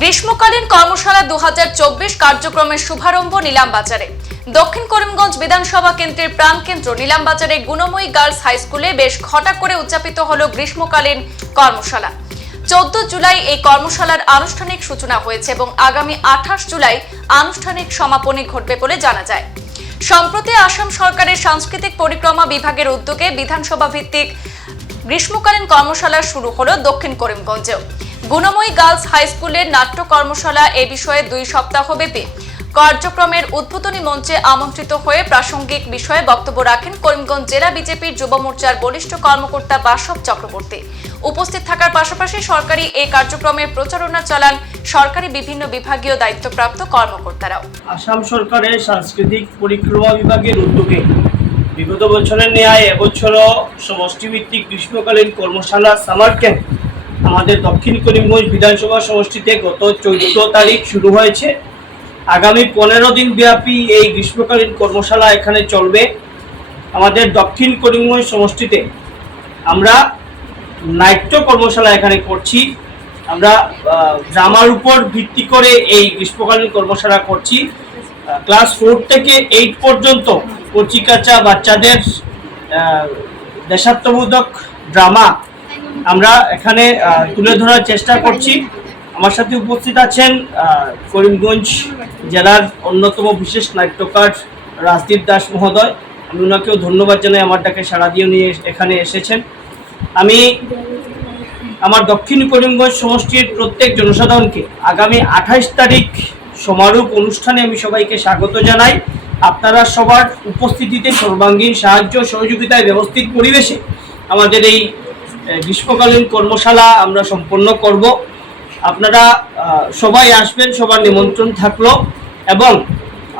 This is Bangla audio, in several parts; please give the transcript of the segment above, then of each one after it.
গ্রীষ্মকালীন কর্মশালা দুহাজার চব্বিশ কার্যক্রমের শুভারম্ভ নিলামবাজারে। দক্ষিণ করিমগঞ্জ বিধানসভা কেন্দ্রের প্রাণকেন্দ্র নিলামবাজারে গুণময়ী গার্লস হাই স্কুলে বেশ ঘটা করে উদযাপিত হল গ্রীষ্মকালীন কর্মশালা। চোদ্দ জুলাই এই কর্মশালার আনুষ্ঠানিক সূচনা হয়েছে এবং আগামী আঠাশ জুলাই আনুষ্ঠানিক সমাপনী ঘটবে বলে জানা যায়। সম্প্রতি আসাম সরকারের সাংস্কৃতিক পরিক্রমা বিভাগের উদ্যোগে বিধানসভা ভিত্তিক গ্রীষ্মকালীন কর্মশালা শুরু হলো দক্ষিণ করিমগঞ্জেও। গুণময়ী গার্লস হাই স্কুলের নাট্য কর্মশালা এ বিষয়ে দুই সপ্তাহ ব্যাপী কার্যক্রমের উদ্বোধনী মঞ্চে আমন্ত্রিত হয়ে প্রাসঙ্গিক বিষয়ে বক্তব্য রাখেন করিমগঞ্জ জেলা বিজেপির যুব মোর্চার বরিষ্ঠ কর্মকর্তা বাসব চক্রবর্তী। উপস্থিত থাকার পাশাপাশি সরকারি এই কার্যক্রমের প্রচারণা চালান সরকারি বিভিন্ন বিভাগীয় দায়িত্বপ্রাপ্ত কর্মকর্তারাও। আসাম সরকারের সাংস্কৃতিক পরিক্রমা বিভাগের উদ্যোগে বিগত বছরের ন্যায় এবছরও সমষ্টিভিত্তিক গ্রীষ্মকালীন কর্মশালা সামার ক্যাম্প আমাদের দক্ষিণ করিমগঞ্জ বিধানসভা সমষ্টিতে গত চৌদ্দ তারিখ শুরু হয়েছে। আগামী পনেরো দিন ব্যাপী এই গ্রীষ্মকালীন কর্মশালা এখানে চলবে। আমাদের দক্ষিণ করিমগঞ্জ সমষ্টিতে আমরা নাট্য কর্মশালা এখানে করছি। আমরা ড্রামার উপর ভিত্তি করে এই গ্রীষ্মকালীন কর্মশালা করছি। ক্লাস ফোর থেকে এইট পর্যন্ত কচিকাচা বাচ্চাদের দেশাত্মবোধক ড্রামা আমরা এখানে তুলে ধরার চেষ্টা করছি। আমার সাথে উপস্থিত আছেন করিমগঞ্জ জেলার অন্যতম বিশেষ নাট্যকার রাজদীপ দাস মহোদয়। আমি ওনাকেও ধন্যবাদ জানাই আমার ডাকে সাড়া দিয়ে উনি এখানে এসেছেন। আমি আমার দক্ষিণ করিমগঞ্জ সমষ্টির প্রত্যেক জনসাধারণকে আগামী আঠাইশ তারিখ সমারোহ অনুষ্ঠানে আমি সবাইকে স্বাগত জানাই। আপনারা সবার উপস্থিতিতে সর্বাঙ্গীন সাহায্য সহযোগিতায় ব্যবস্থিত পরিবেশে আমাদের এই গ্রীষ্মকালীন কর্মশালা আমরা সম্পন্ন করব। আপনারা সবাই আসবেন, সবার নিমন্ত্রণ থাকল। এবং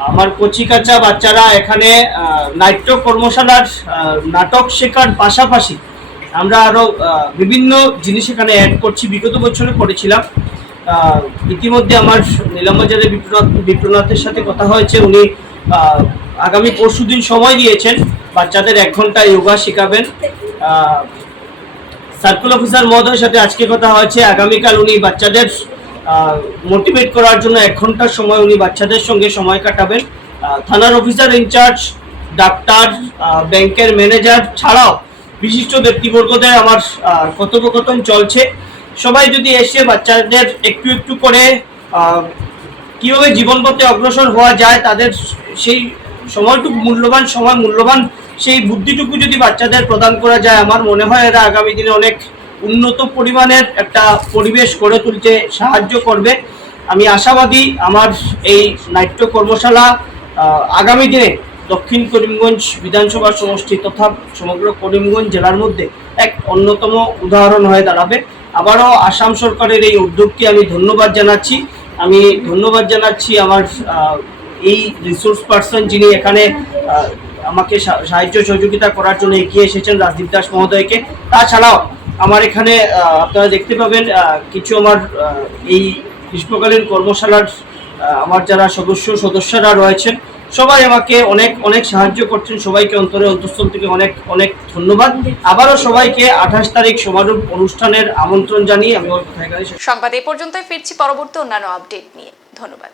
আমার কচিকাচা বাচ্চারা এখানে নাট্য কর্মশালার নাটক শেখার পাশাপাশি আমরা আরও বিভিন্ন জিনিস এখানে অ্যাড করছি। বিগত বছরে করেছিলাম। ইতিমধ্যে আমার নীলামবাজারের বিপ্লনাথ বিপ্লনাথের সাথে কথা হয়েছে। উনি আগামী পরশু দিন সময় দিয়েছেন। বাচ্চাদের এক ঘণ্টা যোগা শেখাবেন। সার্কেল অফিসার মহোদয়ের সাথে আজকে কথা হয়েছে। আগামীকাল উনি বাচ্চাদের মোটিভেট করার জন্য এক ঘণ্টার সময় উনি বাচ্চাদের সঙ্গে সময় কাটাবেন। থানার অফিসার ইনচার্জ, ডাক্তার ব্যাংকের ম্যানেজার ছাড়াও বিশিষ্ট ব্যক্তিবর্গদের আমার কথোপকথন চলছে। সবাই যদি এসে বাচ্চাদের একটু একটু করে কীভাবে জীবন পথে অগ্রসর হওয়া যায়, তাদের সেই সময়টুকু মূল্যবান সময়, মূল্যবান সেই বুদ্ধিটুকু যদি বাচ্চাদের প্রদান করা যায়, আমার মনে হয় এরা আগামী দিনে অনেক উন্নত পরিমাণের একটা পরিবেশ গড়ে তুলতে সাহায্য করবে। আমি আশাবাদী আমার এই নাট্য কর্মশালা আগামী দিনে দক্ষিণ করিমগঞ্জ বিধানসভা সমষ্টি তথা সমগ্র করিমগঞ্জ জেলার মধ্যে এক অন্যতম উদাহরণ হয়ে দাঁড়াবে। আবারও আসাম সরকারের এই উদ্যোগকে আমি ধন্যবাদ জানাচ্ছি। আমি ধন্যবাদ জানাচ্ছি আমার এই রিসোর্স পার্সন যিনি এখানে আমাকে সাহায্য সহযোগিতা করার জন্য এগিয়ে এসেছেন রাজদীপ দাস মহোদয়কে। তাছাড়াও আমার এখানে আপনারা দেখতে পাবেন কিছু আমার এই গ্রীষ্মকালীন কর্মশালার আমার যারা সদস্য, সদস্যরা রয়েছেন, সবাই আমাকে অনেক অনেক সাহায্য করছেন। সবাইকে অন্তরে অন্তঃস্থল থেকে অনেক অনেক ধন্যবাদ। আবারও সবাইকে আঠাশ তারিখ সমারোহ অনুষ্ঠানের আমন্ত্রণ জানিয়ে আমি সংবাদ এই পর্যন্তই, ফিরছি পরবর্তী অন্যান্য আপডেট নিয়ে। ধন্যবাদ।